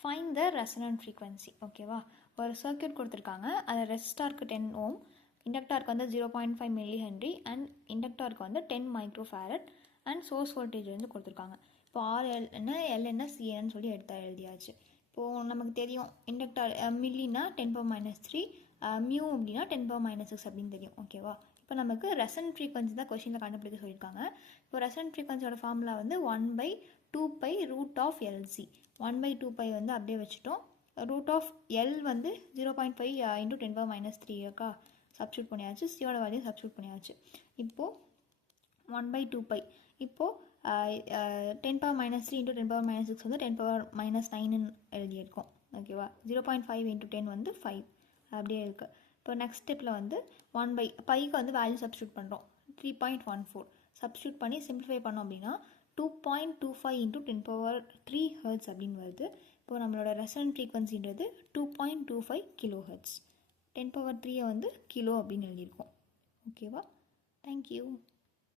Find the resonant frequency. ஓகேவா, ஒரு circuit கொடுத்துருக்காங்க. அதில் ரெசிஸ்டாருக்கு 10 ஓம், இண்டக்டாருக்கு வந்து 0.5 மில்லி ஹென்ரி அண்ட் இண்டக்டாருக்கு வந்து 10 micro farad and source voltage வந்து கொடுத்துருக்காங்க. இப்போ ஆர்எல் என்ன எல்என்ன சிஎன்னு சொல்லி எழுதியாச்சு. இப்போது நமக்கு தெரியும் இண்டக்டார் மில்லினா 10⁻³ மியூ அப்படின்னா 10⁻6 அப்படின்னு தெரியும். ஓகேவா, இப்போ நமக்கு ரெசனன்ட் ஃப்ரீக்வன்சி தான் கொஸ்டினில் கண்டுபிடிக்க சொல்லியிருக்காங்க. இப்போ ரெசனன்ட் ஃப்ரீக்வன்சியோட ஃபார்முலா வந்து 1/2π√LC. 1/2π வந்து அப்படியே வச்சுட்டோம். √L வந்து 0.5 × 10⁻³ இருக்கா, சப்ஸ்டியூட் பண்ணியாச்சு. சியோட வேல்யூ சப்ஸ்டியூட் பண்ணியாச்சு. இப்போது 1/2π இப்போது 10⁻³ × 10⁻6 வந்து 10⁻9 எழுதியிருக்கோம். ஓகேவா, 0.5 × 10 வந்து 5 அப்படியே இருக்குது. இப்போ நெக்ஸ்ட் ஸ்டெப்பில் வந்து 1/πக்கு வந்து வேல்யூ சப்ஸ்டியூட் பண்ணுறோம். 3.14 சப்ஸ்டியூட் பண்ணி சிம்பிளிஃபை பண்ணோம் அப்படின்னா 2.25 × 10⁻³ ஹெர்ட்ஸ் அப்படின்னு வருது. இப்போது நம்மளோட ரெசனன்ட் ஃப்ரீக்வன்சின்றது 2.25 kHz. 10⁻³ வந்து கிலோ அப்படின்னு எழுதியிருக்கோம். ஓகேவா, தேங்க்யூ.